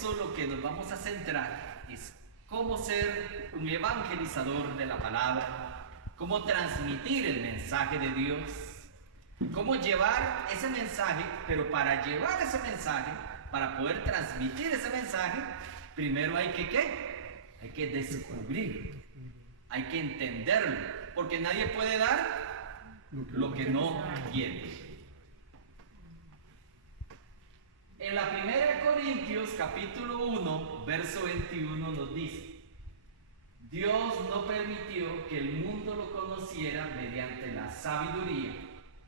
curso lo que nos vamos a centrar es cómo ser un evangelizador de la palabra, cómo transmitir el mensaje de Dios, cómo llevar ese mensaje, pero para llevar ese mensaje, para poder transmitir ese mensaje, primero hay que ¿qué? Hay que descubrir, hay que entenderlo, porque nadie puede dar lo que no tiene. En la primera de Corintios, capítulo 1, verso 21 nos dice: Dios no permitió que el mundo lo conociera mediante la sabiduría,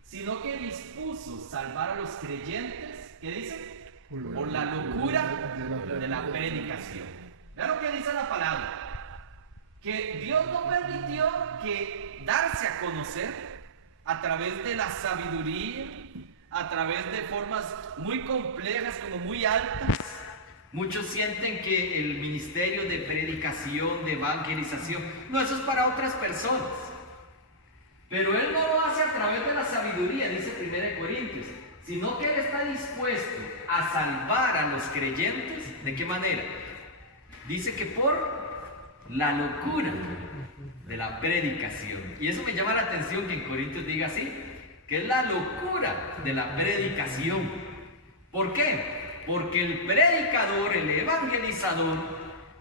sino que dispuso salvar a los creyentes, ¿qué dice? Por la locura de la predicación. Vean lo que dice la palabra, que Dios no permitió que darse a conocer a través de la sabiduría, a través de formas muy complejas, como muy altas. Muchos sienten que el ministerio de predicación, de evangelización, no, eso es para otras personas. Pero Él no lo hace a través de la sabiduría, dice 1 Corintios, sino que Él está dispuesto a salvar a los creyentes. ¿De qué manera? Dice que por la locura de la predicación. Y eso me llama la atención que en Corintios diga así, que es la locura de la predicación. ¿Por qué? Porque el predicador, el evangelizador,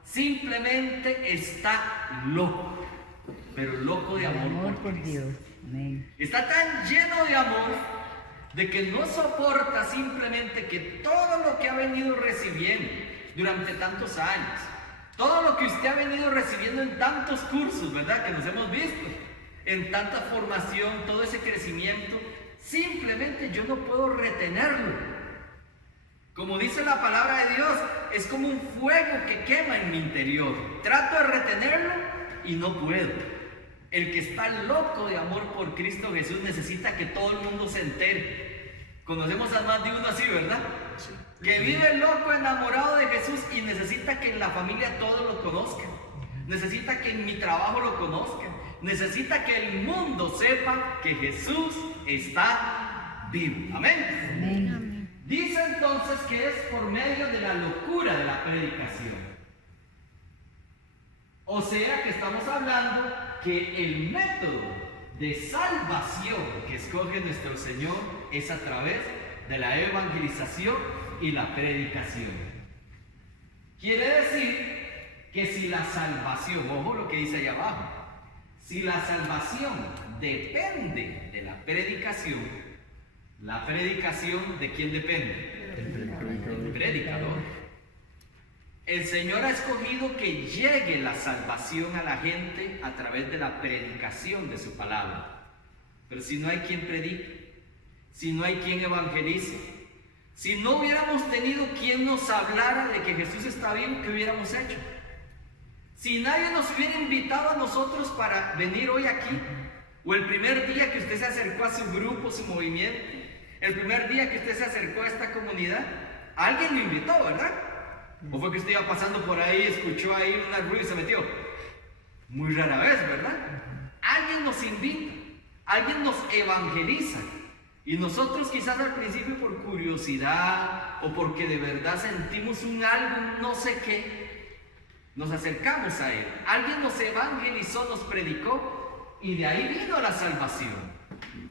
simplemente está loco, pero loco de amor por Dios. Amén. Está tan lleno de amor de que no soporta simplemente que todo lo que ha venido recibiendo durante tantos años, todo lo que usted ha venido recibiendo en tantos cursos, ¿verdad?, que nos hemos visto, en tanta formación, todo ese crecimiento, simplemente yo no puedo retenerlo. Como dice la palabra de Dios, es como un fuego que quema en mi interior. Trato de retenerlo y no puedo. El que está loco de amor por Cristo Jesús necesita que todo el mundo se entere. Conocemos a más de uno así, ¿verdad? Sí. Que vive loco, enamorado de Jesús y necesita que en la familia todos lo conozcan. Necesita que en mi trabajo lo conozcan. Necesita que el mundo sepa que Jesús está vivo. Amén. Amén. Dice entonces que es por medio de la locura de la predicación. O sea que estamos hablando que el método de salvación que escoge nuestro Señor es a través de la evangelización y la predicación. Quiere decir que si la salvación, ojo lo que dice ahí abajo, si la salvación depende de la predicación ¿de quién depende? El predicador. El Señor ha escogido que llegue la salvación a la gente a través de la predicación de su palabra. Pero si no hay quien predique, si no hay quien evangelice, si no hubiéramos tenido quien nos hablara de que Jesús está vivo, ¿qué hubiéramos hecho? Si nadie nos hubiera invitado a nosotros para venir hoy aquí, o el primer día que usted se acercó a su grupo, su movimiento, el primer día que usted se acercó a esta comunidad, alguien lo invitó, ¿verdad? ¿O fue que usted iba pasando por ahí, escuchó ahí una ruido y se metió? Muy rara vez, ¿verdad? Alguien nos invita, alguien nos evangeliza. Y nosotros quizás al principio por curiosidad o porque de verdad sentimos un algo, no sé qué, nos acercamos a Él. Alguien nos evangelizó, nos predicó y de ahí vino la salvación.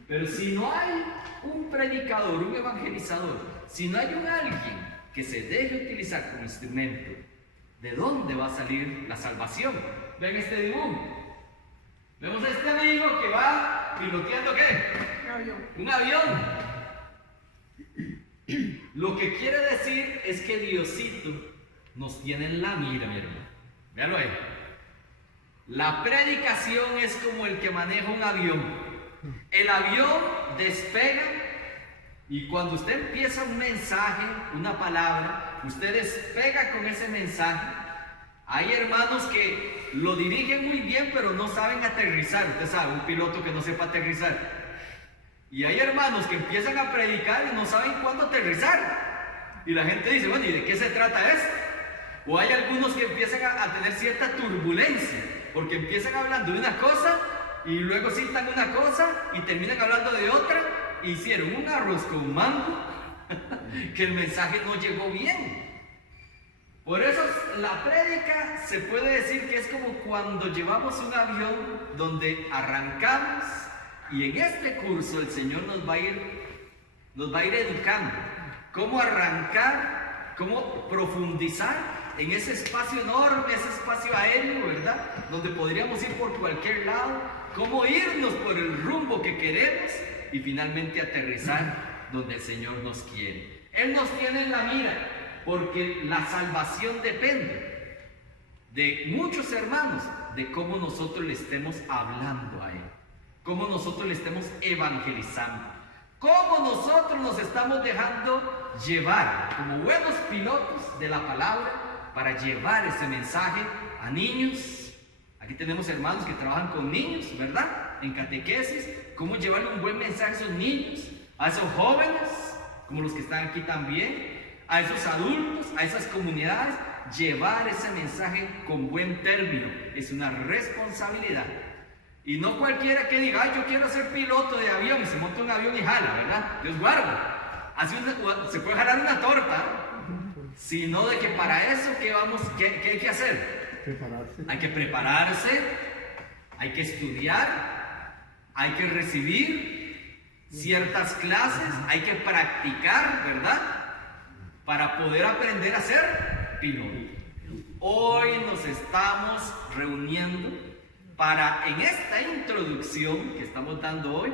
Pero si no hay un predicador, un evangelizador, si no hay un alguien que se deje utilizar como instrumento, ¿de dónde va a salir la salvación? Ven este dibujo. Vemos a este amigo que va piloteando ¿qué? Un avión. Lo que quiere decir es que Diosito nos tiene en la mira, mi hermano. Véalo ahí. La predicación es como el que maneja un avión. El avión despega y cuando usted empieza un mensaje, una palabra, usted despega con ese mensaje. Hay hermanos que lo dirigen muy bien, pero no saben aterrizar. Usted sabe, un piloto que no sepa aterrizar. Y hay hermanos que empiezan a predicar y no saben cuándo aterrizar. Y la gente dice, bueno, ¿y de qué se trata esto? O hay algunos que empiezan a tener cierta turbulencia, porque empiezan hablando de una cosa y luego citan una cosa y terminan hablando de otra. Hicieron un arroz con mango que el mensaje no llegó bien. Por eso la prédica se puede decir que es como cuando llevamos un avión donde arrancamos, y en este curso el Señor nos va a ir educando cómo arrancar, cómo profundizar en ese espacio enorme, ese espacio aéreo, ¿verdad? Donde podríamos ir por cualquier lado, cómo irnos por el rumbo que queremos y finalmente aterrizar donde el Señor nos quiere. Él nos tiene en la mira, porque la salvación depende de muchos hermanos, de cómo nosotros le estemos hablando a Él, cómo nosotros le estemos evangelizando, cómo nosotros nos estamos dejando llevar como buenos pilotos de la palabra para llevar ese mensaje a niños. Aquí tenemos hermanos que trabajan con niños, ¿verdad? En catequesis, cómo llevarle un buen mensaje a esos niños, a esos jóvenes, como los que están aquí también, a esos adultos, a esas comunidades. Llevar ese mensaje con buen término es una responsabilidad. Y no cualquiera que diga, ay, yo quiero ser piloto de avión, y se monta un avión y jala, ¿verdad? Dios guarda. Se puede jalar una torta, sino de que para eso, ¿qué hay que hacer? Prepararse. Hay que prepararse, hay que estudiar, hay que recibir ciertas clases, hay que practicar, ¿verdad? Para poder aprender a ser piloto. Hoy nos estamos reuniendo para, en esta introducción que estamos dando hoy,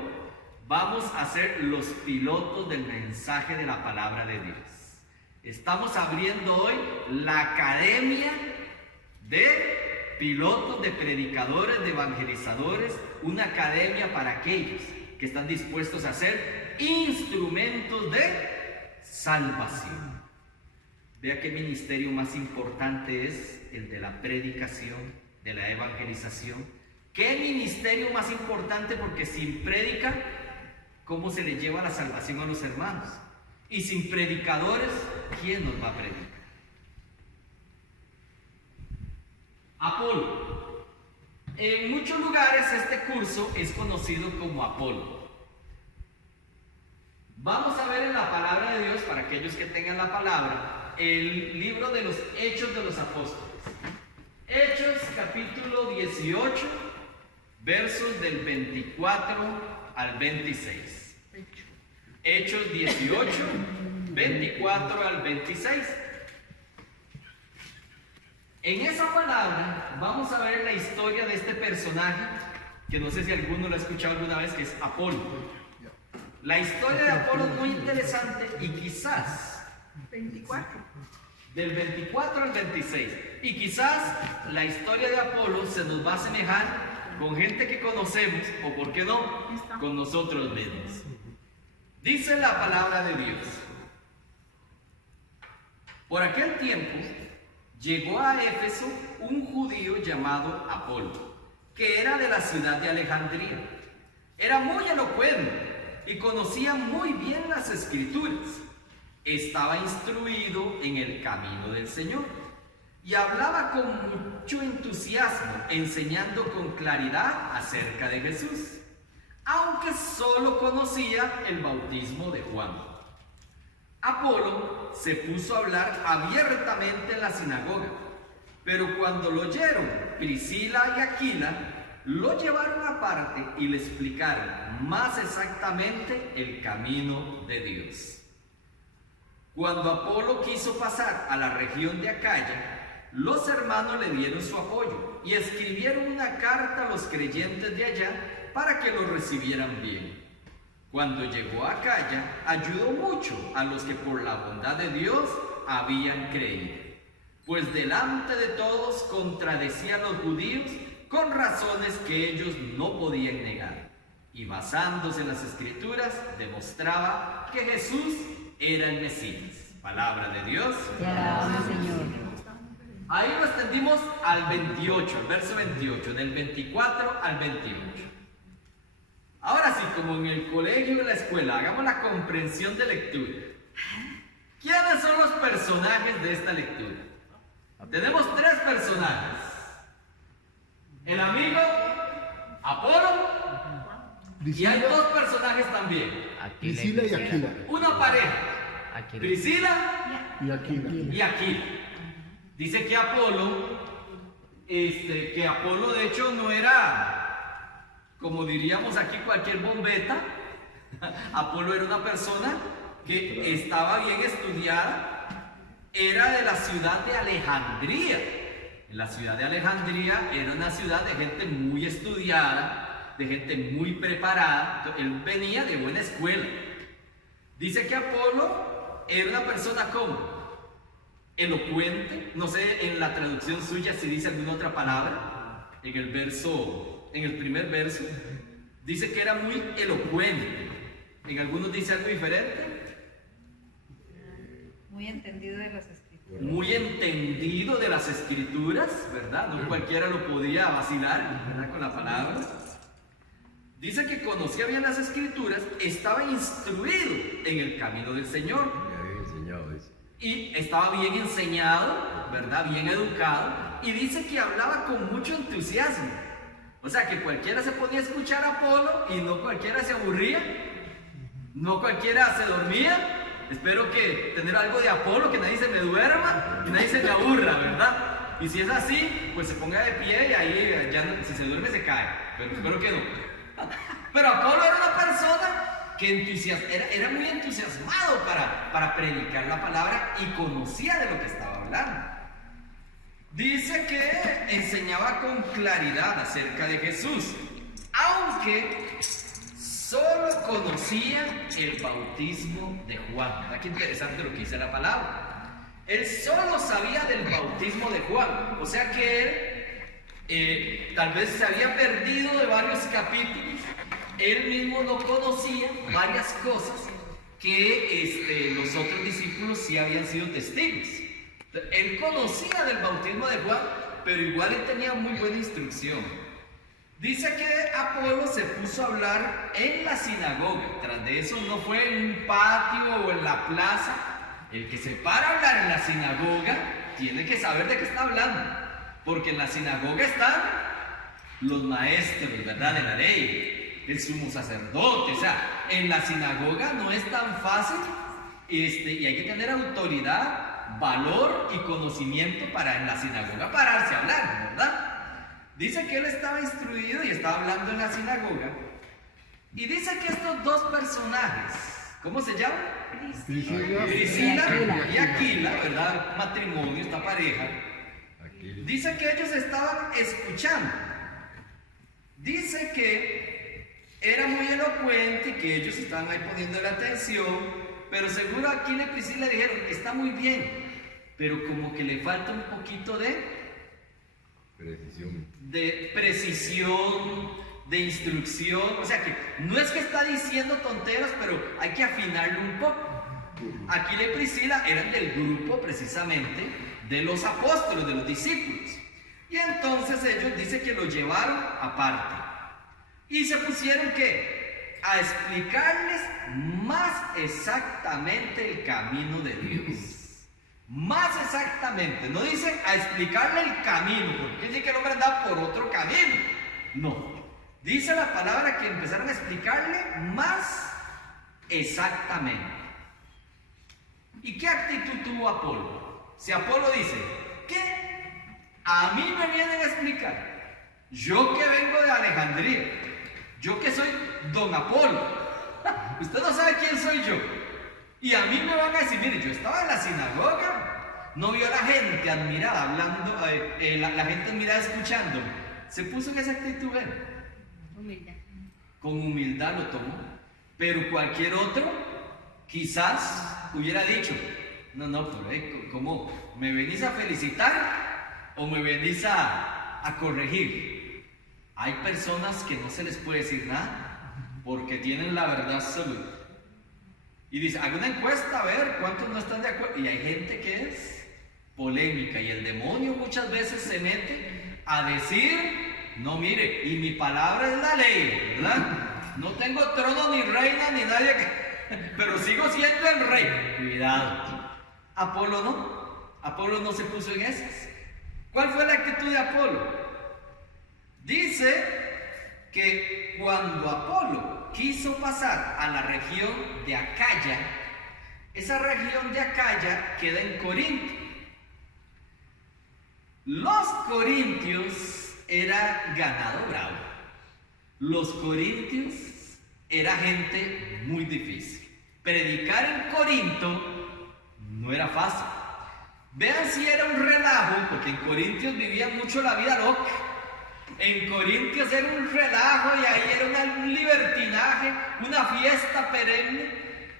vamos a ser los pilotos del mensaje de la palabra de Dios. Estamos abriendo hoy la academia de pilotos, de predicadores, de evangelizadores, una academia para aquellos que están dispuestos a ser instrumentos de salvación. Vea qué ministerio más importante es el de la predicación, de la evangelización. Qué ministerio más importante, porque sin prédica, ¿cómo se le lleva la salvación a los hermanos? Y sin predicadores, ¿quién nos va a predicar? Apolo. En muchos lugares este curso es conocido como Apolo. Vamos a ver en la palabra de Dios, para aquellos que tengan la palabra, el libro de los Hechos de los Apóstoles. Hechos capítulo 18, versos del 24 al 26. Hechos 18, 24 al 26. En esa palabra vamos a ver la historia de este personaje, que no sé si alguno lo ha escuchado alguna vez, que es Apolo. La historia de Apolo es muy interesante y quizás 24. del 24 al 26. Y quizás la historia de Apolo se nos va a asemejar con gente que conocemos, o por qué no, con nosotros mismos. Dice la palabra de Dios: por aquel tiempo llegó a Éfeso un judío llamado Apolo, que era de la ciudad de Alejandría. Era muy elocuente y conocía muy bien las Escrituras. Estaba instruido en el camino del Señor y hablaba con mucho entusiasmo, enseñando con claridad acerca de Jesús, aunque solo conocía el bautismo de Juan. Apolo se puso a hablar abiertamente en la sinagoga, pero cuando lo oyeron Priscila y Aquila, lo llevaron aparte y le explicaron más exactamente el camino de Dios. Cuando Apolo quiso pasar a la región de Acaya, los hermanos le dieron su apoyo y escribieron una carta a los creyentes de allá para que lo recibieran bien. Cuando llegó a Acaya, ayudó mucho a los que por la bondad de Dios habían creído, pues delante de todos contradecía a los judíos con razones que ellos no podían negar, y basándose en las Escrituras demostraba que Jesús era el Mesías. Palabra de Dios. Te alabamos, Señor. Ahí lo extendimos al 28, al verso 28, del 24 al 28. Ahora sí, como en el colegio o en la escuela, hagamos la comprensión de lectura. ¿Quiénes son los personajes de esta lectura? Tenemos tres personajes: el amigo, Apolo, y hay dos personajes también. Priscila y Aquila. Una pareja, Priscila Y Aquila. y Aquila. Dice que Apolo de hecho no era, como diríamos aquí, cualquier bombeta. Apolo era una persona que estaba bien estudiada, era de la ciudad de Alejandría. La ciudad de Alejandría era una ciudad de gente muy estudiada, de gente muy preparada. Él venía de buena escuela. Dice que Apolo era una persona como elocuente, no sé en la traducción suya si dice alguna otra palabra, en el primer verso, dice que era muy elocuente. En algunos dice algo diferente. Muy entendido de las escrituras. Muy entendido de las escrituras, ¿verdad? No cualquiera lo podía vacilar, ¿verdad? Con la palabra. Dice que conocía bien las escrituras, estaba instruido en el camino del Señor. Y estaba bien enseñado, ¿verdad? Bien educado. Y dice que hablaba con mucho entusiasmo. O sea, que cualquiera se podía escuchar a Apolo y no cualquiera se aburría. No cualquiera se dormía. Espero que tener algo de Apolo, que nadie se me duerma y nadie se me aburra, ¿verdad? Y si es así, pues se ponga de pie y ahí ya si se duerme se cae. Pero espero que no. Pero Apolo era una persona que era muy entusiasmado para predicar la palabra y conocía de lo que estaba hablando. Dice que enseñaba con claridad acerca de Jesús, aunque solo conocía el bautismo de Juan. ¿Verdad? Qué interesante lo que dice la palabra. Él solo sabía del bautismo de Juan. O sea que él tal vez se había perdido de varios capítulos. Él mismo no conocía varias cosas que los otros discípulos sí habían sido testigos. Él conocía del bautismo de Juan, pero igual él tenía muy buena instrucción. Dice que Apolo se puso a hablar en la sinagoga. Tras de eso no fue en un patio o en la plaza. El que se para a hablar en la sinagoga tiene que saber de qué está hablando, porque en la sinagoga están los maestros, ¿verdad?, de la ley, el sumo sacerdote. O sea, en la sinagoga no es tan fácil y hay que tener autoridad, valor y conocimiento para en la sinagoga pararse a hablar, ¿verdad? Dice que él estaba instruido y estaba hablando en la sinagoga. Y dice que estos dos personajes, ¿cómo se llaman? Priscila y Aquila, ¿verdad? Matrimonio, esta pareja. Dice que ellos estaban escuchando. Dice que era muy elocuente y que ellos estaban ahí poniendo la atención, pero seguro Aquila y Priscila dijeron, está muy bien, pero como que le falta un poquito de precisión, de instrucción. O sea que no es que está diciendo tonteras, pero hay que afinarlo un poco. Aquila y Priscila eran del grupo precisamente de los apóstoles, de los discípulos. Y entonces ellos dicen que lo llevaron aparte. Y se pusieron ¿qué? A explicarles más exactamente el camino de Dios. Más exactamente, no dice a explicarle el camino, porque dice que el hombre anda por otro camino. No, dice la palabra que empezaron a explicarle más exactamente. ¿Y qué actitud tuvo Apolo? Si Apolo dice, ¿qué? A mí me vienen a explicar, yo que vengo de Alejandría, yo que soy don Apolo, usted no sabe quién soy yo. Y a mí me van a decir, mire, yo estaba en la sinagoga, no vio a la gente admirada, hablando, la gente admirada escuchando. Se puso en esa actitud, ¿ven? Humildad. Con humildad lo tomó. Pero cualquier otro, quizás hubiera dicho, no, pero ¿cómo? ¿Me venís a felicitar o me venís a corregir? Hay personas que no se les puede decir nada porque tienen la verdad absoluta. Y dice, haga una encuesta a ver cuántos no están de acuerdo. Y hay gente que es polémica y el demonio muchas veces se mete a decir, no mire, y mi palabra es la ley, ¿verdad? No tengo trono ni reina ni nadie pero sigo siendo el rey. Cuidado. Apolo no se puso en esas. ¿Cuál fue la actitud de Apolo? Dice que cuando Apolo quiso pasar a la región de Acaya, esa región de Acaya queda en Corinto. Los corintios era ganado bravo. Los corintios era gente muy difícil. Predicar en Corinto no era fácil. Vean si era un relajo, porque en Corintios vivían mucho la vida loca. En Corintios era un relajo y ahí era un libertinaje, una fiesta perenne.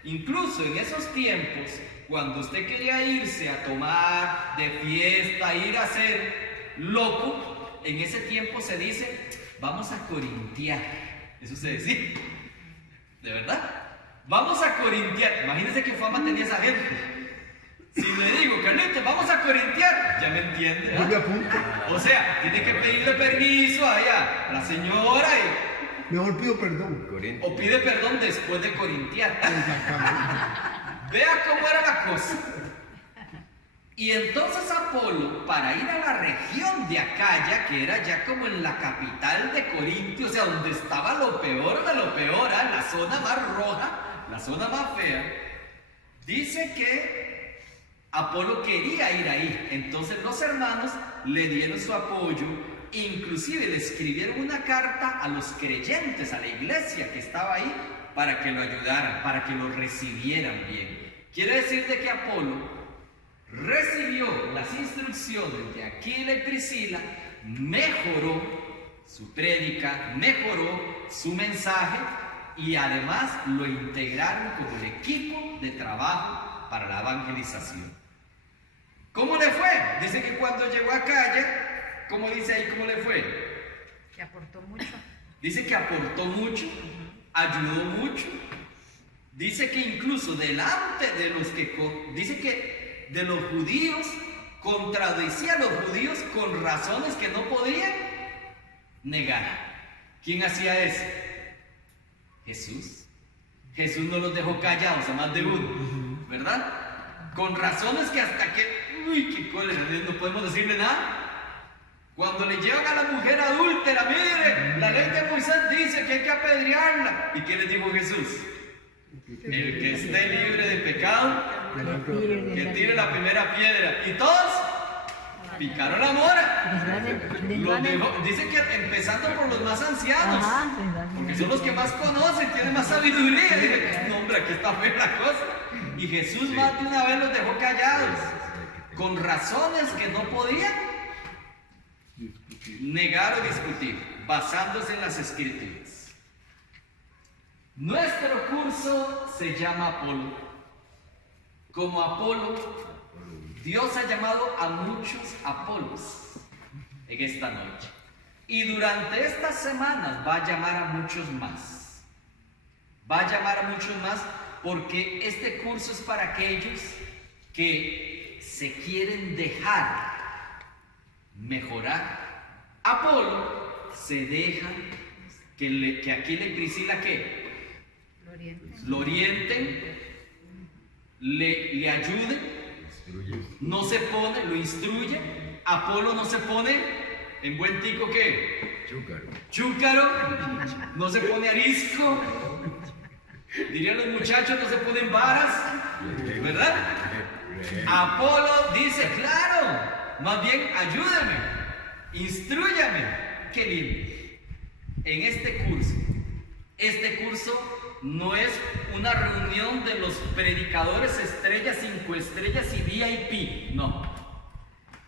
Incluso en esos tiempos, cuando usted quería irse a tomar de fiesta, ir a ser loco, en ese tiempo se dice, vamos a corintiar. Eso se decía. ¿De verdad? Vamos a corintiar. Imagínense qué fama tenía esa gente. Si le digo, Carlitos, vamos a corintiar, ya me entiende, ¿verdad? O sea, tiene que pedirle permiso allá a la señora y... Mejor pido perdón. O pide perdón después de corintiar. Vea cómo era la cosa. Y entonces Apolo, para ir a la región de Acaya, que era ya como en la capital de Corintio, o sea, donde estaba lo peor de lo peor, la zona más roja, la zona más fea, dice que Apolo quería ir ahí. Entonces los hermanos le dieron su apoyo, inclusive le escribieron una carta a los creyentes, a la iglesia que estaba ahí, para que lo ayudaran, para que lo recibieran bien. Quiere decir de que Apolo recibió las instrucciones de Aquila y Priscila, mejoró su prédica, mejoró su mensaje y además lo integraron como el equipo de trabajo para la evangelización. ¿Cómo le fue? Dice que cuando llegó a Acaya, ¿cómo dice ahí cómo le fue? Que aportó mucho. Dice que aportó mucho, ayudó mucho. Dice que incluso delante de los que... Dice que de los judíos, contradecía a los judíos con razones que no podían negar. ¿Quién hacía eso? Jesús. Jesús no los dejó callados a más de uno, ¿verdad? Con razones que hasta que... Uy, qué cólera, no podemos decirle nada. Cuando le llevan a la mujer adúltera, mire, la ley de Moisés dice que hay que apedrearla. ¿Y qué les dijo Jesús? El que esté libre de pecado, que tire la primera piedra. Y todos picaron la mora. Dice que empezando por los más ancianos, porque son los que más conocen, tienen más sabiduría. Dice, no, hombre, aquí está fea la cosa. Y Jesús más de una vez los dejó callados, con razones que no podían negar o discutir, basándose en las escrituras. Nuestro curso se llama Apolo. Como Apolo, Dios ha llamado a muchos Apolos en esta noche. Y durante estas semanas va a llamar a muchos más. Va a llamar a muchos más porque este curso es para aquellos que se quieren dejar mejorar. Apolo se deja que Aquila y Priscila ¿qué? Lo orienten, le ayuden, no se pone, lo instruye. Apolo no se pone en buen tico ¿qué? Chúcaro, no se pone arisco, dirían los muchachos, no se ponen varas, ¿verdad? Apolo dice, claro, más bien ayúdame, instrúyame. Qué lindo. En este curso no es una reunión de los predicadores estrellas, 5 estrellas y VIP, no.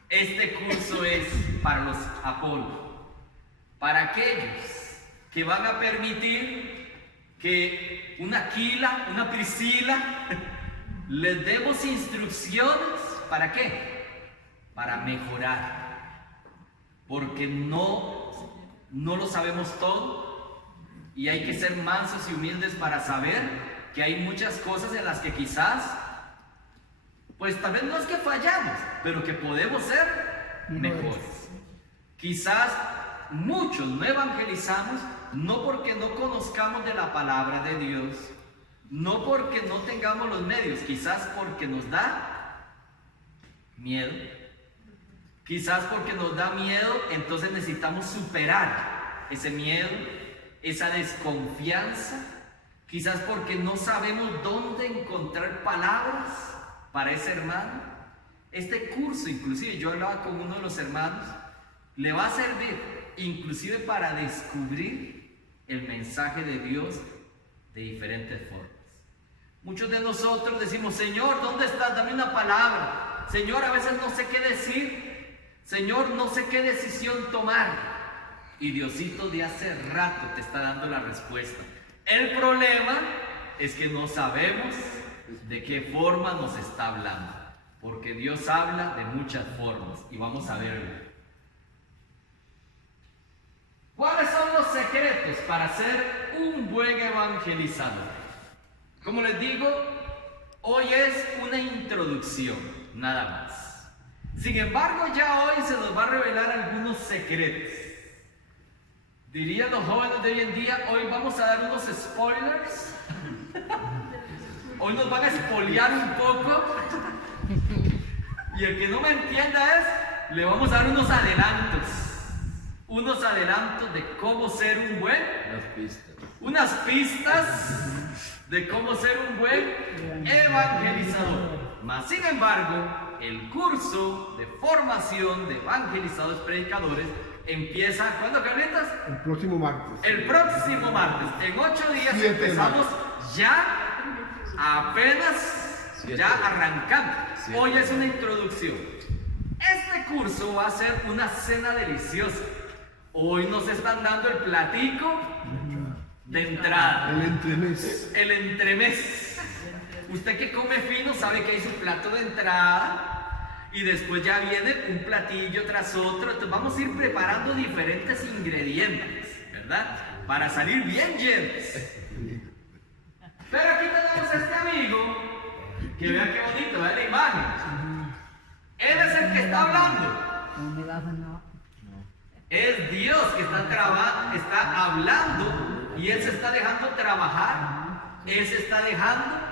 Este curso es para los Apolo, para aquellos que van a permitir que una Aquila, una Priscila, les demos instrucciones, ¿para qué? Para mejorar, porque no lo sabemos todo. Y hay que ser mansos y humildes para saber que hay muchas cosas en las que quizás, pues tal vez no es que fallamos, pero que podemos ser mejores. Quizás muchos no evangelizamos, no porque no conozcamos de la palabra de Dios, no porque no tengamos los medios, quizás porque nos da miedo. Quizás porque nos da miedo, entonces necesitamos superar ese miedo, esa desconfianza, quizás porque no sabemos dónde encontrar palabras para ese hermano, Este curso, inclusive, yo hablaba con uno de los hermanos, le va a servir inclusive para descubrir el mensaje de Dios de diferentes formas. Muchos de nosotros decimos, Señor, ¿dónde estás? Dame una palabra. Señor, a veces no sé qué decir. Señor, no sé qué decisión tomar. Y Diosito de hace rato te está dando la respuesta. El problema es que no sabemos de qué forma nos está hablando. Porque Dios habla de muchas formas y vamos a verlo. ¿Cuáles son los secretos para ser un buen evangelizador? Como les digo, hoy es una introducción, nada más. Sin embargo, ya hoy se nos va a revelar algunos secretos. Dirían los jóvenes de hoy en día, hoy vamos a dar unos spoilers. Hoy nos van a espolear un poco. Y el que no me entienda es, le vamos a dar unos adelantos. Unos adelantos de cómo ser un buen. Unas pistas de cómo ser un buen evangelizador. Mas, sin embargo, el curso de formación de evangelizadores predicadores empieza, ¿cuándo, Carlitos? El próximo martes. El próximo martes. En 8 días empezamos ya, apenas, ya arrancando. Hoy es una introducción. Este curso va a ser una cena deliciosa. Hoy nos están dando el platico de entrada. El entremés. El entremés. Usted que come fino sabe que hay su plato de entrada y después ya viene un platillo tras otro. Entonces vamos a ir preparando diferentes ingredientes, ¿verdad? Para salir bien llenos. Pero aquí tenemos a este amigo que vean qué bonito, vean la imagen. Él es el que está hablando. Es Dios que está hablando y Él se está dejando trabajar. Él se está dejando.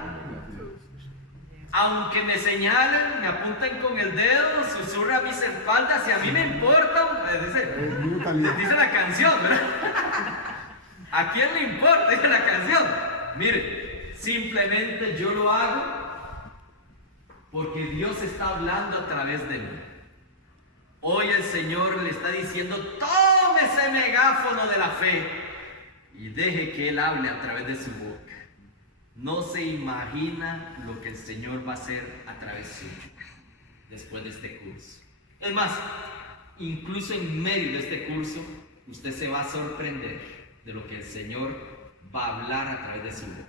Aunque me señalen, me apunten con el dedo, susurra a mis espaldas y a mí me importa, dice la canción, ¿verdad? ¿A quién le importa? Dice la canción. Mire, simplemente yo lo hago porque Dios está hablando a través de mí. Hoy el Señor le está diciendo, tome ese megáfono de la fe y deje que Él hable a través de su boca. No se imagina lo que el Señor va a hacer a través suyo después de este curso. Es más, incluso en medio de este curso, usted se va a sorprender de lo que el Señor va a hablar a través de su boca.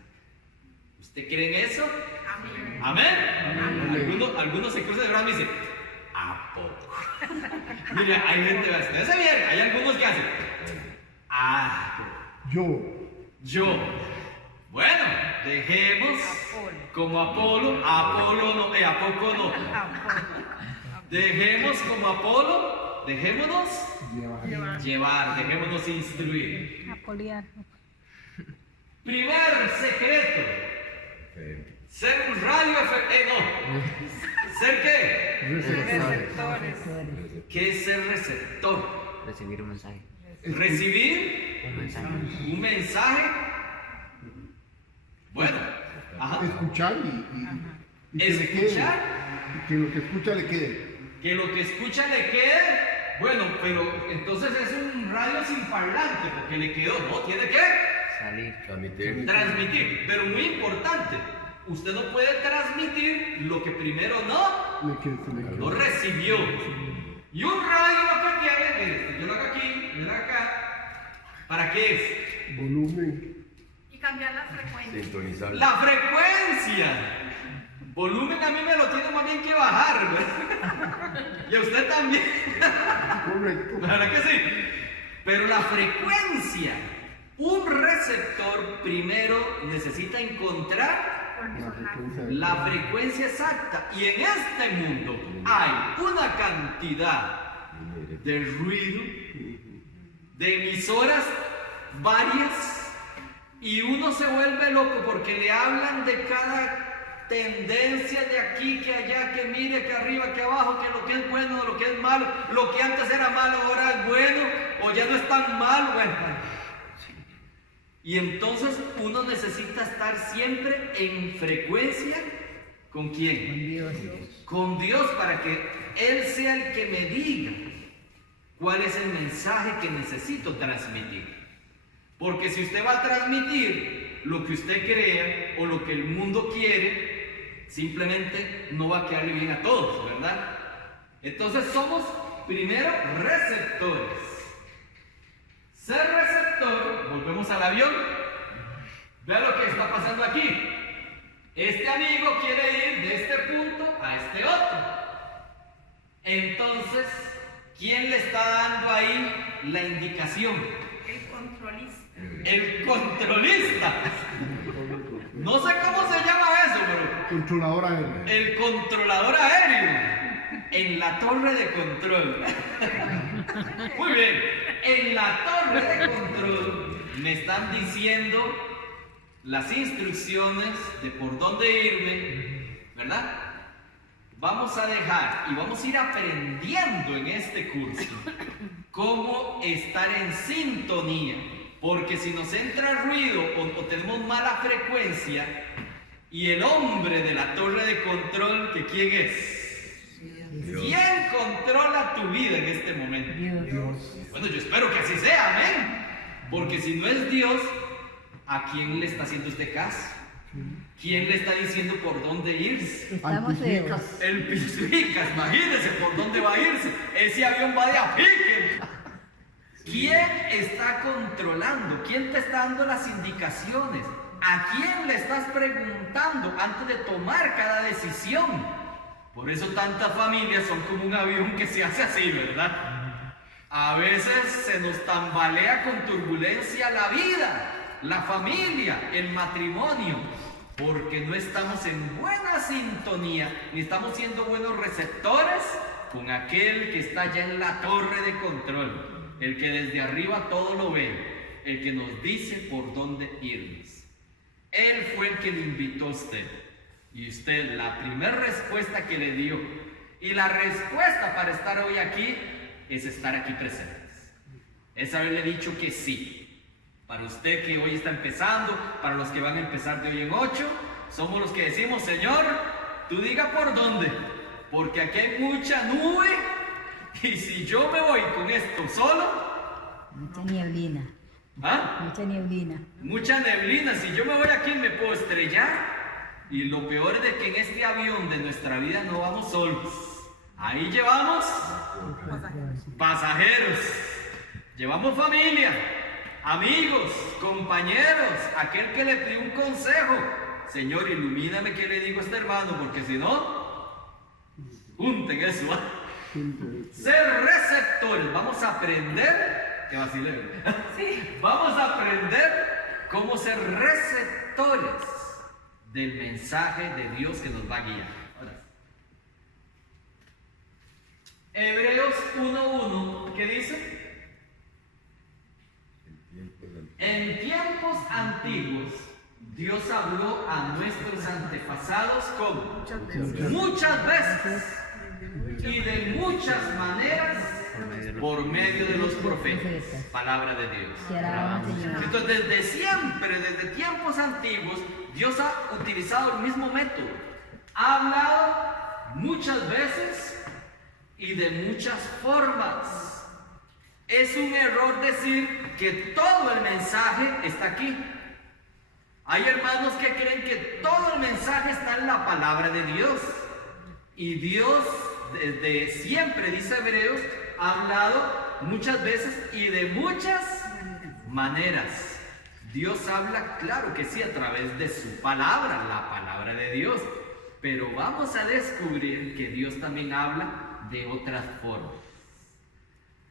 ¿Usted cree en eso? Amén. ¿Amén? Algunos se cruzan de brazos y dicen, ¿a poco? Mira, hay gente que hace bien, hay algunos que hacen, yo. Bueno, dejemos como Apolo, ¿a poco no? Dejemos como Apolo, dejémonos llevar, dejémonos instruir. Primer secreto, ser un radio ¿ser qué? Receptores. ¿Qué es ser receptor? Recibir un mensaje. ¿Recibir un mensaje? Bueno, escuchar y que le quede. Y que lo que escucha le quede. Que lo que escucha le quede. Bueno, pero entonces es un radio sin parlante, porque le quedó, ¿no? Tiene que Salir. transmitir. Pero muy importante, usted no puede transmitir lo que primero no recibió. Y un radio lo que tiene, mire, yo lo hago aquí, yo lo hago acá. ¿Para qué es? Volumen. Y cambiar la frecuencia. Sintonizar. La frecuencia. Volumen a mí me lo tiene más bien que bajar, ¿verdad? Y a usted también. Correcto. La verdad que sí. Pero la frecuencia, un receptor primero necesita encontrar la frecuencia exacta. Y en este mundo hay una cantidad de ruido, de emisoras varias, y uno se vuelve loco porque le hablan de cada tendencia, de aquí, que allá, que mire, que arriba, que abajo, que lo que es bueno, lo que es malo, lo que antes era malo ahora es bueno, o ya no es tan malo, bueno. Y entonces uno necesita estar siempre en frecuencia ¿Con quién? Con Dios. Con Dios, para que Él sea el que me diga cuál es el mensaje que necesito transmitir. Porque si usted va a transmitir lo que usted crea o lo que el mundo quiere, simplemente no va a quedarle bien a todos, ¿verdad? Entonces somos primero receptores. Ser receptor, volvemos al avión. Vea lo que está pasando aquí. Este amigo quiere ir de este punto a este otro. Entonces, ¿quién le está dando ahí la indicación? El controlista. El controlista. No sé cómo se llama eso, pero Controlador aéreo. el controlador aéreo en la torre de control. Muy bien, en la torre de control me están diciendo las instrucciones de por dónde irme, ¿verdad? Vamos a dejar y vamos a ir aprendiendo en este curso cómo estar en sintonía, porque si nos entra ruido o tenemos mala frecuencia, y el hombre de la torre de control, ¿que quién es? ¿Quién controla tu vida en este momento? Dios. Bueno, yo espero que así sea, amén. Porque si no es Dios, ¿a quién le está haciendo usted caso? ¿Quién le está diciendo por dónde irse? Estamos ciegos. El Pizricas, imagínese por dónde va a irse. Ese avión va de a pique. ¿Quién está controlando? ¿Quién te está dando las indicaciones? ¿A quién le estás preguntando antes de tomar cada decisión? Por eso tantas familias son como un avión que se hace así, ¿verdad? A veces se nos tambalea con turbulencia la vida, la familia, el matrimonio, porque no estamos en buena sintonía, ni estamos siendo buenos receptores con aquel que está ya en la torre de control, el que desde arriba todo lo ve, el que nos dice por dónde irnos. Él fue el que le invitó a usted. Y usted, la primera respuesta que le dio, y la respuesta para estar hoy aquí, es estar aquí presentes. Es haberle dicho que sí. Para usted que hoy está empezando, para los que van a empezar de hoy en 8, somos los que decimos, Señor, tú diga por dónde, porque aquí hay mucha nube, y si yo me voy con esto solo, Mucha nieblina. ¿ah? Mucha nieblina. Mucha neblina, si yo me voy aquí me puedo estrellar. Y lo peor es de que en este avión de nuestra vida no vamos solos. Ahí llevamos pasajeros, llevamos familia, amigos, compañeros, aquel que le pidió un consejo. Señor, ilumíname qué le digo a este hermano, porque si no, junten eso. Ser receptores, vamos a aprender, que vacile, ¿verdad? Sí. Vamos a aprender cómo ser receptores del mensaje de Dios que nos va a guiar. Ahora, Hebreos 1:1, ¿qué dice? En tiempos antiguos, Dios habló a nuestros antepasados como muchas veces y de muchas maneras por medio de los profetas. Palabra de Dios. Te alabamos, Señor. Entonces, desde siempre, desde tiempos antiguos, Dios ha utilizado el mismo método. Ha hablado muchas veces y de muchas formas. Es un error decir que todo el mensaje está aquí. Hay hermanos que creen que todo el mensaje está en la palabra de Dios. Y Dios, desde siempre, dice Hebreos, ha hablado muchas veces y de muchas maneras. Dios habla, claro que sí, a través de su palabra, la palabra de Dios. Pero vamos a descubrir que Dios también habla de otras formas.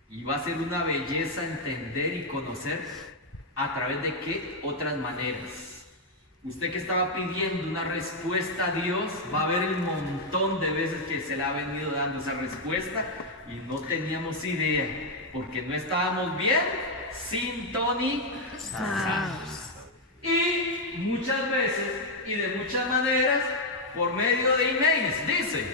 Y va a ser una belleza entender y conocer a través de qué otras maneras. Usted que estaba pidiendo una respuesta a Dios, va a ver el montón de veces que se le ha venido dando esa respuesta y no teníamos idea, porque no estábamos bien sintonizados. Y muchas veces y de muchas maneras, por medio de emails, dice,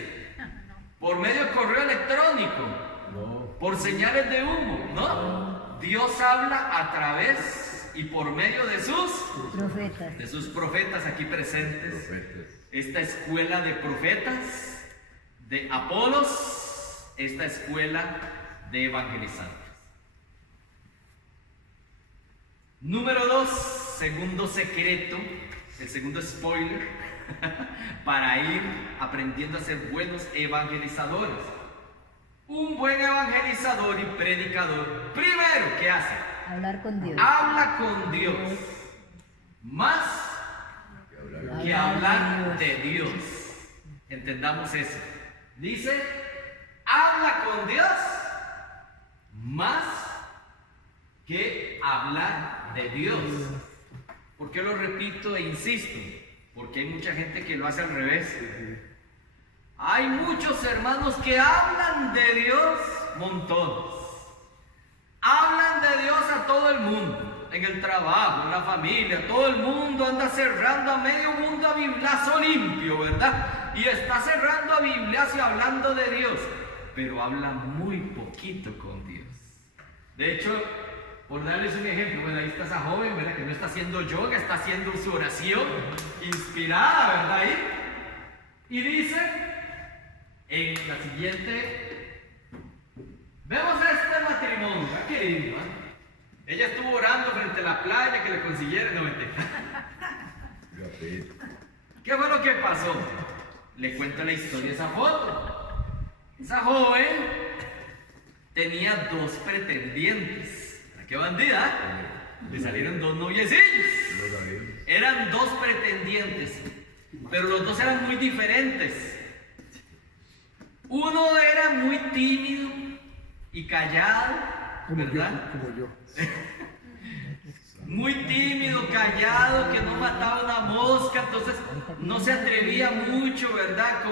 por medio de correo electrónico, por señales de humo, ¿no? Dios habla a través y por medio de sus profetas aquí presentes, esta escuela de profetas, de Apolos, esta escuela de evangelizadores. Número 2, segundo secreto, el segundo spoiler, para ir aprendiendo a ser buenos evangelizadores. Un buen evangelizador y predicador, primero, ¿qué hace? Hablar con Dios. Habla con Dios, más que hablar de Dios. Entendamos eso. Dice, habla con Dios, más que hablar de Dios. ¿Por qué lo repito e insisto? Porque hay mucha gente que lo hace al revés. Hay muchos hermanos que hablan de Dios montones. Hablan de Dios a todo el mundo, en el trabajo, en la familia, todo el mundo anda cerrando a medio mundo a bibliazo limpio, ¿verdad? Y está cerrando a bibliazo y hablando de Dios, pero habla muy poquito con Dios. De hecho, por darles un ejemplo, bueno, ahí está esa joven, ¿verdad? Que no está haciendo yoga, está haciendo su oración inspirada, ¿verdad? Ahí. Y dice, en la siguiente, vemos este matrimonio, ¿verdad? Qué lindo, ¿eh? Ella estuvo orando frente a la playa que le consiguiera, no mentira. ¿Qué fue lo que pasó? Le cuento la historia de esa foto. Esa joven tenía 2 pretendientes. ¡Qué bandida! Le salieron 2 noviecillos. Eran 2 pretendientes, pero los 2 eran muy diferentes. Uno era muy tímido y callado, ¿verdad? Como yo. Muy tímido, callado, que no mataba una mosca, entonces no se atrevía mucho, ¿verdad?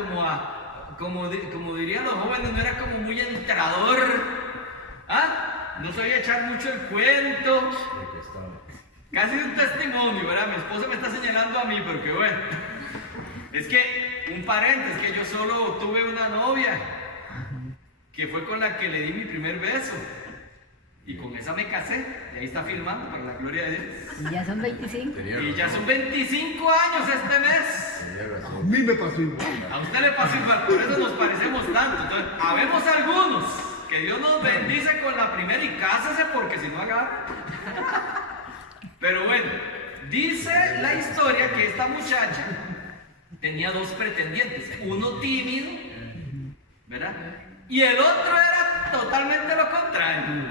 Como dirían los jóvenes, no era como muy entrador. ¿Ah? No sabía echar mucho el cuento. Casi un testimonio, ¿verdad? Mi esposa me está señalando a mí, pero qué bueno. Es que, un paréntesis, que yo solo tuve una novia, que fue con la que le di mi primer beso. Y con esa me casé. Y ahí está filmando, para la gloria de Dios. Y ya son 25. Y ya son 25 años este mes. A mí me pasó igual. A usted le pasó igual, por eso nos parecemos tanto. Entonces, habemos algunos que Dios nos bendice con la primera y cásese porque si no agarra. Pero bueno, dice la historia que esta muchacha tenía 2 pretendientes, uno tímido, ¿verdad? Y el otro era totalmente lo contrario.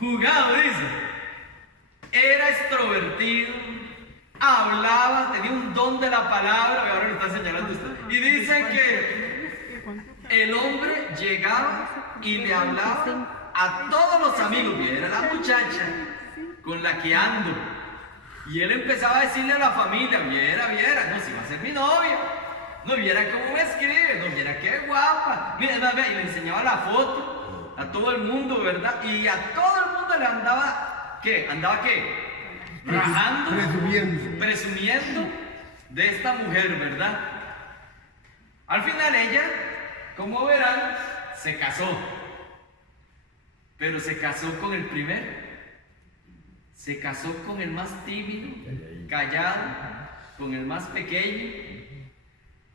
Jugado, dice. Era extrovertido, hablaba, tenía un don de la palabra, ahora lo está señalando usted. Y dice que el hombre llegaba y le hablaba a todos los amigos, y era la muchacha con la que ando. Y él empezaba a decirle a la familia, viera, no, si va a ser mi novia. No viera cómo me escribe, no viera qué guapa. Mira, y le enseñaba la foto a todo el mundo, ¿verdad? Y a todo el mundo le andaba, ¿qué? ¿Andaba qué? Rajando, presumiendo de esta mujer, ¿verdad? Al final ella, como verán, se casó. Pero se casó con el primero. Se casó con el más tímido, callado, con el más pequeño.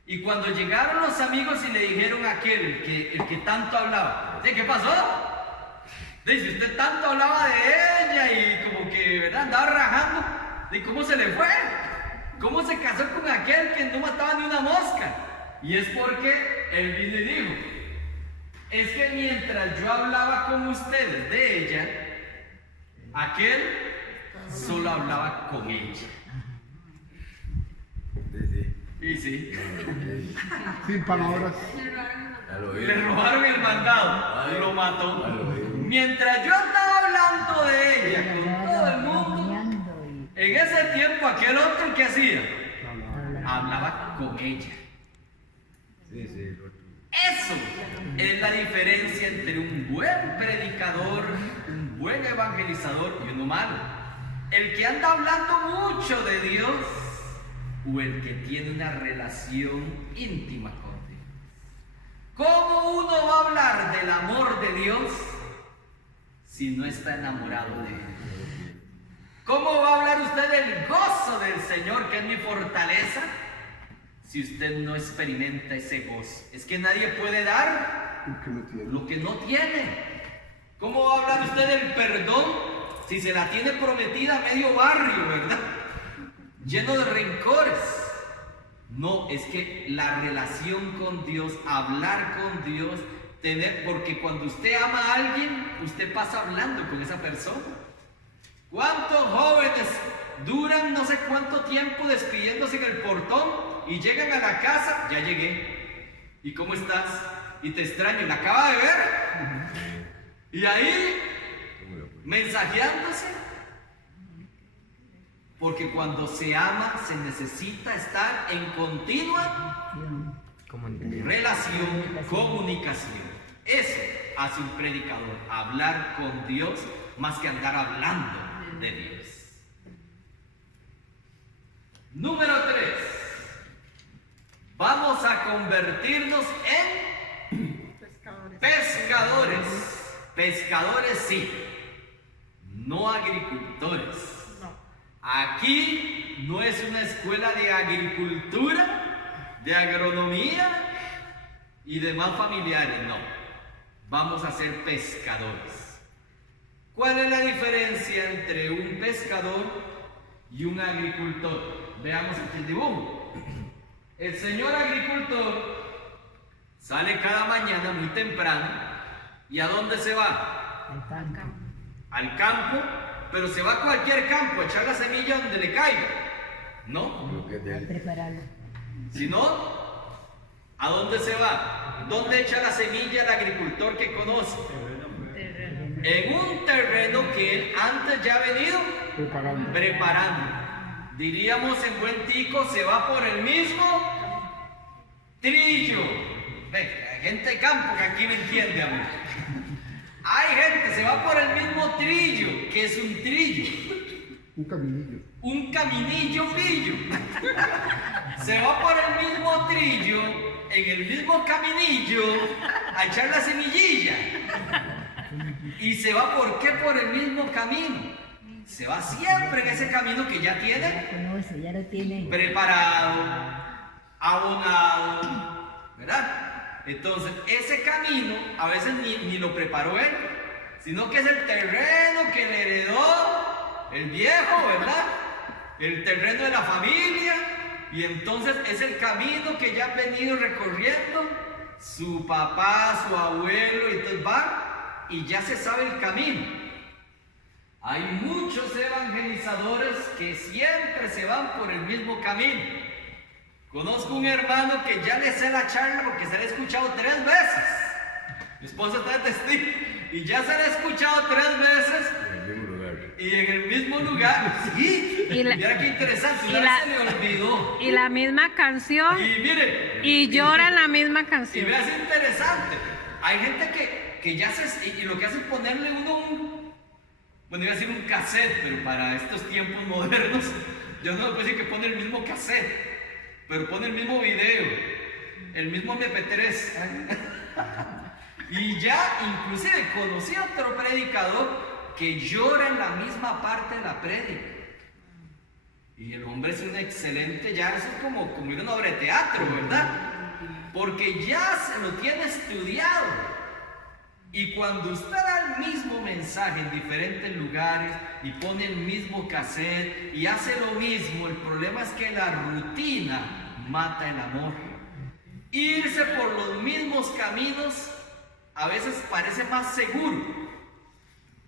Y cuando llegaron los amigos y le dijeron a aquel, el que tanto hablaba, ¿qué pasó? Dice, usted tanto hablaba de ella y como que, ¿verdad? Andaba rajando. ¿Y cómo se le fue? ¿Cómo se casó con aquel que no mataba ni una mosca? Y es porque él vino y dijo, es que mientras yo hablaba con ustedes de ella, aquel solo hablaba con ella. Y sí. Sin palabras. Le robaron el mandado, lo mató. Mientras yo estaba hablando de ella con todo el mundo, en ese tiempo aquel otro que hacía, hablaba con ella. Eso es la diferencia entre un buen predicador, un buen evangelizador y uno malo. El que anda hablando mucho de Dios o el que tiene una relación íntima con Dios. ¿Cómo uno va a hablar del amor de Dios si no está enamorado de Él? ¿Cómo va a hablar usted del gozo del Señor, que es mi fortaleza, si usted no experimenta ese gozo? Es que nadie puede dar lo que no tiene. ¿Cómo va a hablar usted del perdón si se la tiene prometida a medio barrio, verdad? Lleno de rencores. No, es que la relación con Dios, hablar con Dios, porque cuando usted ama a alguien, usted pasa hablando con esa persona. ¿Cuántos jóvenes duran no sé cuánto tiempo despidiéndose en el portón y llegan a la casa? Ya llegué. ¿Y cómo estás? Y te extraño, ¿la acaba de ver? Y ahí, mensajeándose. Porque cuando se ama, se necesita estar en continua relación, comunicación. Eso hace un predicador, hablar con Dios más que andar hablando de Dios. Número 3. Vamos a convertirnos en pescadores. Pescadores sí, no agricultores. Aquí no es una escuela de agricultura, de agronomía y demás familiares, no. Vamos a ser pescadores. ¿Cuál es la diferencia entre un pescador y un agricultor? Veamos aquí el dibujo. El señor agricultor sale cada mañana muy temprano. ¿Y a dónde se va? Al campo. Al campo, pero se va a cualquier campo a echar la semilla donde le caiga. ¿No? A prepararlo. Si no, ¿a dónde se va? ¿Dónde echa la semilla el agricultor que conoce? En un terreno que él antes ya ha venido preparando. Diríamos en buen tico, se va por el mismo trillo. Hay gente de campo que aquí me entiende a mí. Hay gente, se va por el mismo trillo. ¿Qué es un trillo? Un caminillo. Un caminillo pillo. Se va por el mismo trillo, en el mismo caminillo, a echar la semillilla. ¿Y se va por qué? Por el mismo camino. Se va siempre en ese camino que ya tiene Conoce, ya lo tiene. preparado, abonado, ¿verdad? Entonces, ese camino a veces ni lo preparó él, sino que es el terreno que le heredó el viejo, ¿verdad? El terreno de la familia, y entonces es el camino que ya han venido recorriendo su papá, su abuelo, y entonces va y ya se sabe el camino. Hay muchos evangelizadores que siempre se van por el mismo camino. Conozco un hermano que ya le sé la charla porque se la he escuchado 3 veces. Mi esposa está de testigo. Y ya se la he escuchado 3 veces. Y en el mismo lugar. Sí. Mira qué interesante. Una vez se le olvidó. Y la misma canción. Y mire. Y llora la misma Y canción. vea, es interesante. Hay gente que ya se. Y lo que hace es ponerle uno bueno, iba a decir un cassette, pero para estos tiempos modernos, yo no le puedo decir que pone el mismo cassette. Pero pone el mismo video, el mismo MP3. Y ya inclusive conocí a otro predicador que llora en la misma parte de la prédica. Y el hombre es un excelente, ya es como ir a una obra de teatro, ¿verdad? Porque ya se lo tiene estudiado. Y cuando usted da el mismo mensaje en diferentes lugares y pone el mismo cassette y hace lo mismo, el problema es que la rutina mata el amor. Irse por los mismos caminos a veces parece más seguro,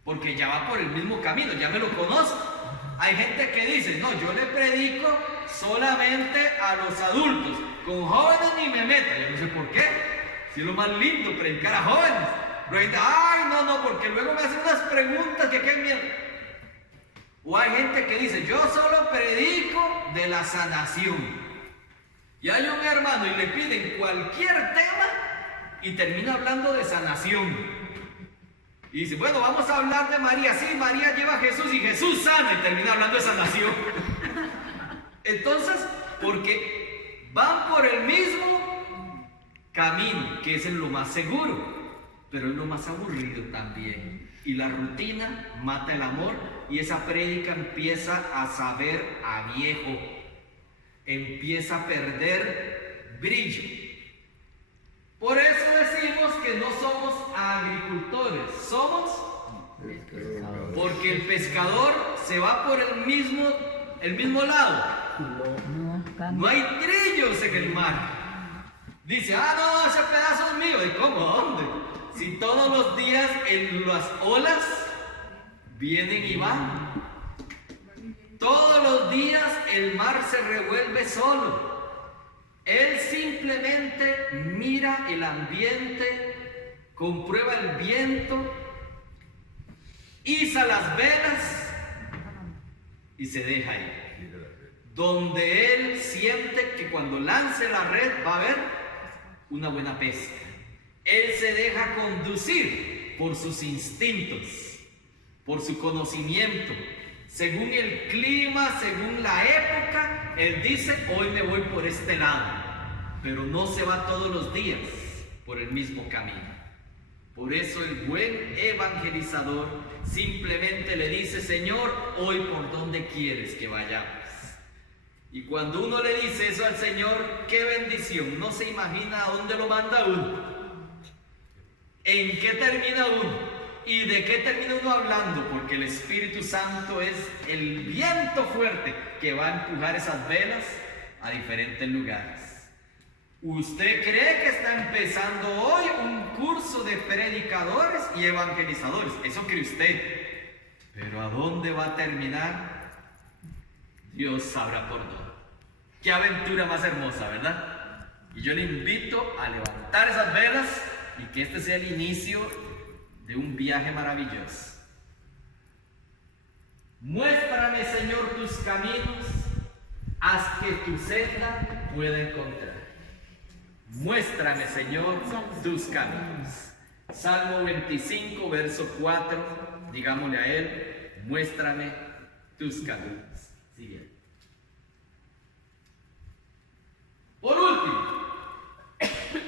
porque ya va por el mismo camino, ya me lo conozco. Hay gente que dice, no, yo le predico solamente a los adultos, con jóvenes ni me meto. Yo no sé por qué, si es lo más lindo predicar a jóvenes. Pero hay gente, ay, no, porque luego me hacen unas preguntas que qué miedo. O hay gente que dice, yo solo predico de la sanación. Y hay un hermano y le piden cualquier tema y termina hablando de sanación. Y dice, bueno, vamos a hablar de María. Sí, María lleva a Jesús y Jesús sana, y termina hablando de sanación. Entonces, porque van por el mismo camino, que es lo más seguro, pero es lo más aburrido también. Y la rutina mata el amor y esa prédica empieza a saber a viejo, empieza a perder brillo. Por eso decimos que no somos agricultores, somos, porque el pescador se va por el mismo lado. No hay trillos en el mar. Dice, no, ese pedazo es mío. ¿Y cómo? ¿Dónde? Si todos los días las olas vienen y van. Todos los días el mar se revuelve solo. Él simplemente mira el ambiente, comprueba el viento, iza las velas y se deja ir. Donde él siente que cuando lance la red va a haber una buena pesca. Él se deja conducir por sus instintos, por su conocimiento, según el clima, según la época. Él dice, hoy me voy por este lado, pero no se va todos los días por el mismo camino. Por eso el buen evangelizador simplemente le dice, Señor, hoy por dónde quieres que vayamos. Y cuando uno le dice eso al Señor, qué bendición, no se imagina a dónde lo manda uno, en qué termina uno y de qué termina uno hablando, porque el Espíritu Santo es el viento fuerte que va a empujar esas velas a diferentes lugares. Usted cree que está empezando hoy un curso de predicadores y evangelizadores, eso cree usted, pero ¿a dónde va a terminar? Dios sabrá por dónde. Qué aventura más hermosa, ¿verdad? Y yo le invito a levantar esas velas y que este sea el inicio de un viaje maravilloso. Muéstrame, Señor, tus caminos, haz que tu senda pueda encontrar. Muéstrame, Señor, tus caminos. Salmo 25, verso 4, digámosle a él, muéstrame tus caminos. Siguiente. Por último,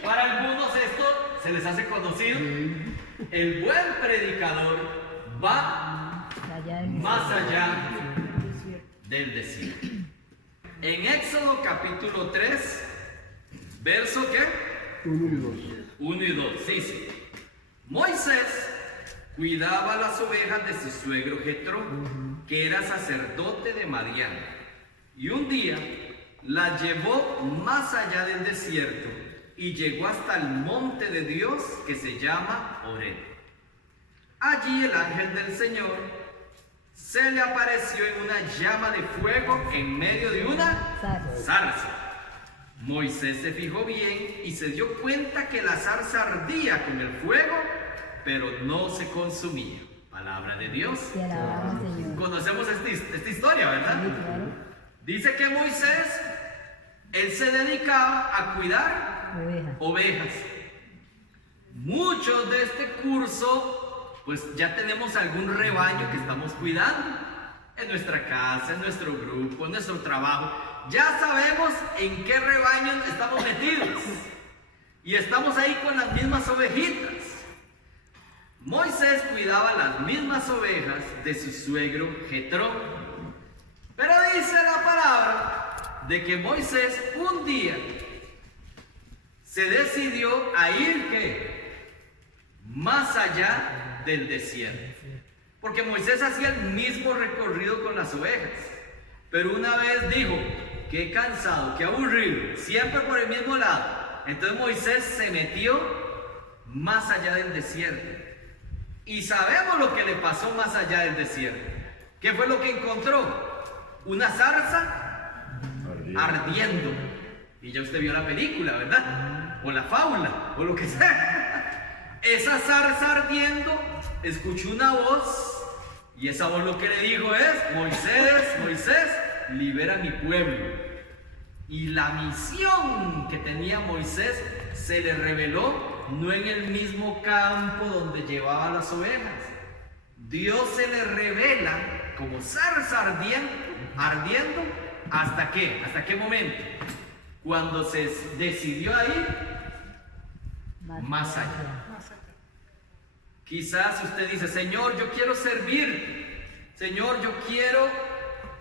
para algunos esto se les hace conocido, el buen predicador va más allá del desierto. En Éxodo capítulo 3, verso ¿qué? 1 y 2. 1 y 2, dice, Moisés cuidaba las ovejas de su suegro Jetro, que era sacerdote de Madián, y un día las llevó más allá del desierto y llegó hasta el monte de Dios que se llama Horeb. Allí el ángel del Señor se le apareció en una llama de fuego en medio de una zarza. Moisés se fijó bien y se dio cuenta que la zarza ardía con el fuego, pero no se consumía. Palabra de Dios. Conocemos esta historia, ¿verdad? Sí, claro. Dice que Moisés, él se dedicaba a cuidar ovejas. Muchos de este curso, pues ya tenemos algún rebaño que estamos cuidando. En nuestra casa, en nuestro grupo, en nuestro trabajo. Ya sabemos en qué rebaño estamos metidos. Y estamos ahí con las mismas ovejitas. Moisés cuidaba las mismas ovejas de su suegro Jetro. Pero dice la palabra de que Moisés un día se decidió a ir ¿qué? Más allá del desierto. Porque Moisés hacía el mismo recorrido con las ovejas. Pero una vez dijo, qué cansado, qué aburrido, siempre por el mismo lado. Entonces Moisés se metió más allá del desierto. Y sabemos lo que le pasó más allá del desierto. ¿Qué fue lo que encontró? Una zarza ardiendo. Y ya usted vio la película, ¿verdad? O la fábula, o lo que sea. Esa zarza ardiendo, escuchó una voz. Y esa voz lo que le dijo es, Moisés, Moisés, libera a mi pueblo. Y la misión que tenía Moisés se le reveló no en el mismo campo donde llevaba las ovejas. Dios se le revela como zarza ardiendo, ¿hasta qué? ¿Hasta qué momento? Cuando se decidió a ir más allá. Quizás usted dice, Señor, yo quiero servirte. Señor, yo quiero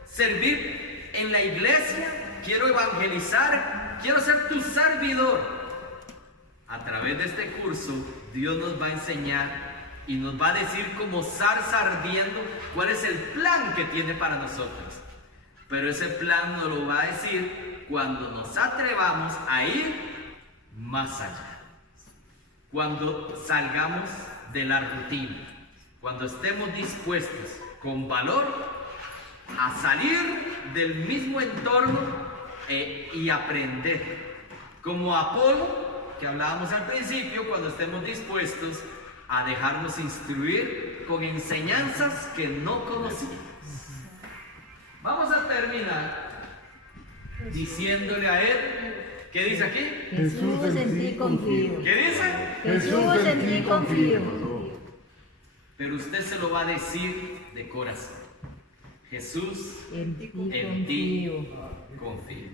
servir en la iglesia, quiero evangelizar, quiero ser tu servidor. A través de este curso, Dios nos va a enseñar y nos va a decir como zarza ardiendo cuál es el plan que tiene para nosotros. Pero ese plan nos lo va a decir cuando nos atrevamos a ir más allá. Cuando salgamos de la rutina, cuando estemos dispuestos con valor a salir del mismo entorno y aprender. Como Apolo, que hablábamos al principio, cuando estemos dispuestos a dejarnos instruir con enseñanzas que no conocíamos. Vamos a terminar diciéndole a él, ¿qué dice aquí? Jesús, en ti confío. ¿Qué dice? Jesús, en ti confío. Pero usted se lo va a decir de corazón. Jesús, En ti en ti confío. confío.